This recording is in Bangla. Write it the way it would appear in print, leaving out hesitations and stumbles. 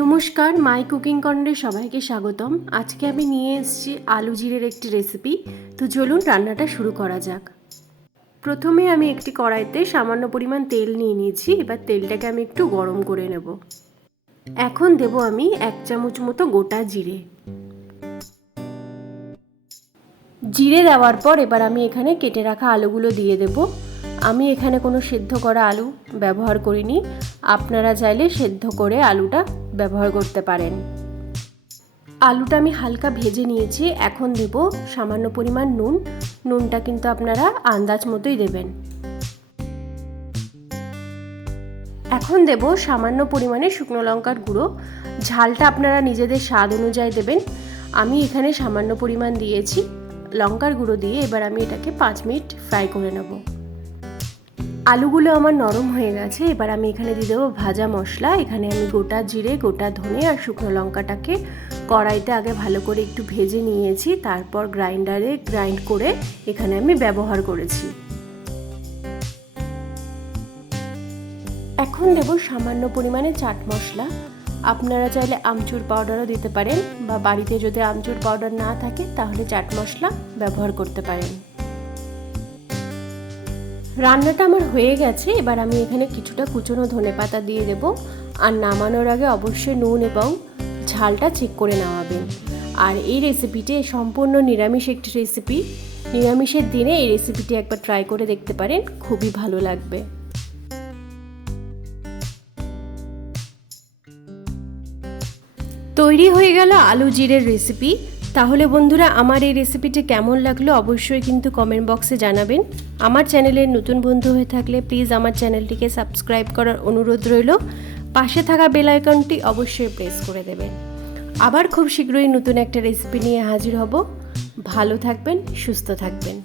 নমস্কার, মাই কুকিং কর্নারে সবাইকে স্বাগতম। আজকে আমি নিয়ে এসেছি আলু জিরের একটি রেসিপি। তো চলুন রান্নাটা শুরু করা যাক। প্রথমে আমি একটি কড়াইতে সামান্য পরিমাণ তেল নিয়ে নিয়েছি। এবার তেলটাকে আমি একটু গরম করে নেব। এখন দেব আমি 1 চামচ মতো গোটা জিরে। জিরে দেওয়ার পর এবার আমি এখানে কেটে রাখা আলুগুলো দিয়ে দেব। আমি এখানে কোনো সেদ্ধ করা আলু ব্যবহার করিনি, আপনারা চাইলে সেদ্ধ করে আলুটা ব্যবহার করতে পারেন। আলুটা আমি হালকা ভেজে নিয়েছি। এখন দেব সামান্য পরিমাণ নুন। নুনটা কিন্তু আপনারা আন্দাজ মতোই দেবেন। এখন দেব সামান্য পরিমাণে শুকনো লঙ্কার গুঁড়ো। ঝালটা আপনারা নিজেদের স্বাদ অনুযায়ী দেবেন। আমি এখানে সামান্য পরিমাণ দিয়েছি লঙ্কার গুঁড়ো দিয়ে। এবার আমি এটাকে 5 মিনিট ফ্রাই করে নেব। আলুগুলো আমার নরম হয়ে গেছে। এবার আমি এখানে দিয়ে দেবো ভাজা মশলা। এখানে আমি গোটা জিরে, গোটা ধনে আর শুকনো লঙ্কাটাকে কড়াইতে আগে ভালো করে একটু ভেজে নিয়েছি, তারপর গ্রাইন্ডারে গ্রাইন্ড করে এখানে আমি ব্যবহার করেছি। এখন দেব সামান্য পরিমাণে চাট মশলা। আপনারা চাইলে আমচুর পাউডারও দিতে পারেন, বা বাড়িতে যদি আমচুর পাউডার না থাকে তাহলে চাট মশলা ব্যবহার করতে পারেন। রান্নাটা আমার হয়ে গেছে। এবার আমি এখানে কিছুটা কুচনো ধনেপাতা দিয়ে দেব। আর নামানোর আগে অবশ্যই নুন এবং ঝালটা চেক করে নামাবেন। আর এই রেসিপিটি সম্পূর্ণ নিরামিষ একটি রেসিপি। নিরামিষের দিনে এই রেসিপিটি একবার ট্রাই করে দেখতে পারেন, খুবই ভালো লাগবে। তৈরি হয়ে গেল আলু জিরের রেসিপি। তাহলে বন্ধুরা, আমার এই রেসিপিটি কেমন লাগলো অবশ্যই কিন্তু কমেন্ট বক্সে জানাবেন। আমার চ্যানেলের নতুন বন্ধু হয়ে থাকলে প্লিজ আমার চ্যানেলটিকে সাবস্ক্রাইব করার অনুরোধ রইল। পাশে থাকা বেল আইকনটি অবশ্যই প্রেস করে দেবেন। আবার খুব শীঘ্রই নতুন একটা রেসিপি নিয়ে হাজির হব। ভালো থাকবেন, সুস্থ থাকবেন।